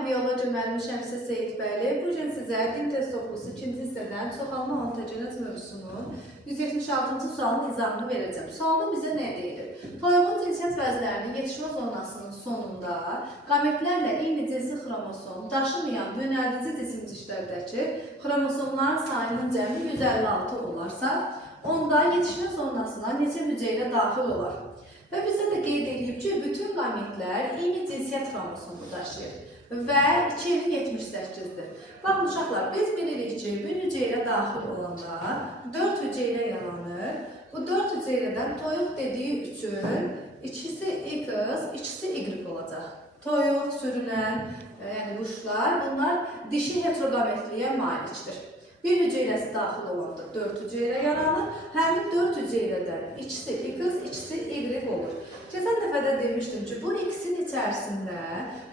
Salam, biyoloji müəllimi Şəmsə Seyidbəyli. Bu gün sizə din test toplusu 2-ci hissədən çoxalma ontogenez mövzusunun 176-cı sualın izahını verəcəm. Sualda bizə nə deyilir? Toyuğun cinsiyyət vəzlərinin yetişmə zonasının sonunda qametlərlə eyni cinsi xromosom daşımayan yönəldici cisimciklərdəki xromosomların sayının cəmi 156 olarsa, onda yetişmə zonasına neçə hüceyrə daxil olar? Və bizə də qeyd edib ki, bütün qametlər eyni cinsiyyət xromosomu daşıyır və 278-dir. Baxın uşaqlar, biz bilirik ki, bir hüceyrə daxil olanda 4 hüceyrə yaranır. Bu 4 hüceyrədən toyuq dediyi üçün ikisi X, ikisi Y olacaq. Toyuq, sürünən, yəni quşlar, bunlar dişi heterogametliyə malikdir. Bir hüceyrəsi daxil olanda 4 hüceyrə yaranır. Həmin 4 hüceyrədən ikisi X, ikisi Y olur. Keçən dəfə də demişdim ki, bu ikisinin içərisində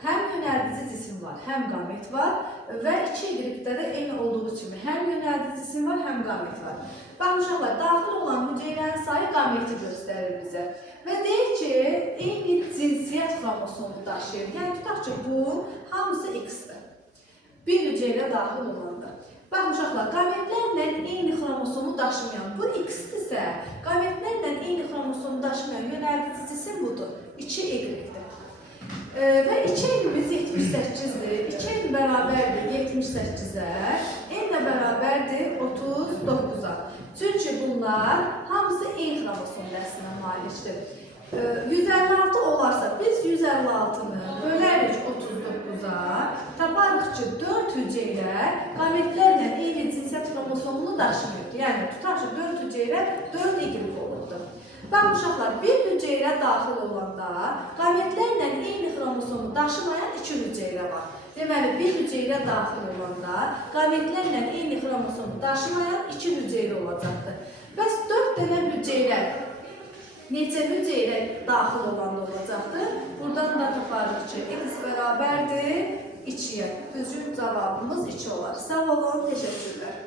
həm yönəldici cisim var, həm qamet var və 2Y-də də eyni olduğu kimi həm yönəldici cisim var, həm qamet var. Baxın uşaqlar, daxil olan hüceyrənin sayı qameti göstərir bizə. Və deyir ki, eyni cinsiyyət xromosomu daşıyır. Yəni, tutaq ki, bu hamısı X-dir. Bir hüceyrə daxil olanda. Baxın uşaqlar, qametlərlə eyni xromosomu daşımayan, bu X-dirsə, qametlərlə eyni xromosomu daşımayan yönəldici cisim budur, 2Y-dir. Və 2Y-imiz 78-dir, 2Y bərabərdir 78-ə, N də bərabərdir 39-a. Çünki bunlar hamısı eyni xromosom dəstinə malikdir. 156 olarsa, biz 156-nı bölərik 39-a, taparıq ki, 4 hüceyrə qametlərlə eyni cinsiyyət xromosomunu daşımır. Yəni, tutaq ki, 4 hüceyrə 4Y olurdur. Baxın, uşaqlar, bir hüceyrə daxil olanda qametlərlə eyni xromosomu daşımayan 2 hüceyrə var. Deməli, bir hüceyrə daxil olanda qametlərlə eyni xromosomu daşımayan 2 hüceyrə olacaqdır. Bəs 4 dənə hüceyrə neçə hüceyrə daxil olanda olacaqdır? Buradan da taparıq ki, X bərabərdir 2-yə. Düzgün cavabımız 2 olar. Sağ olun, təşəkkürlər.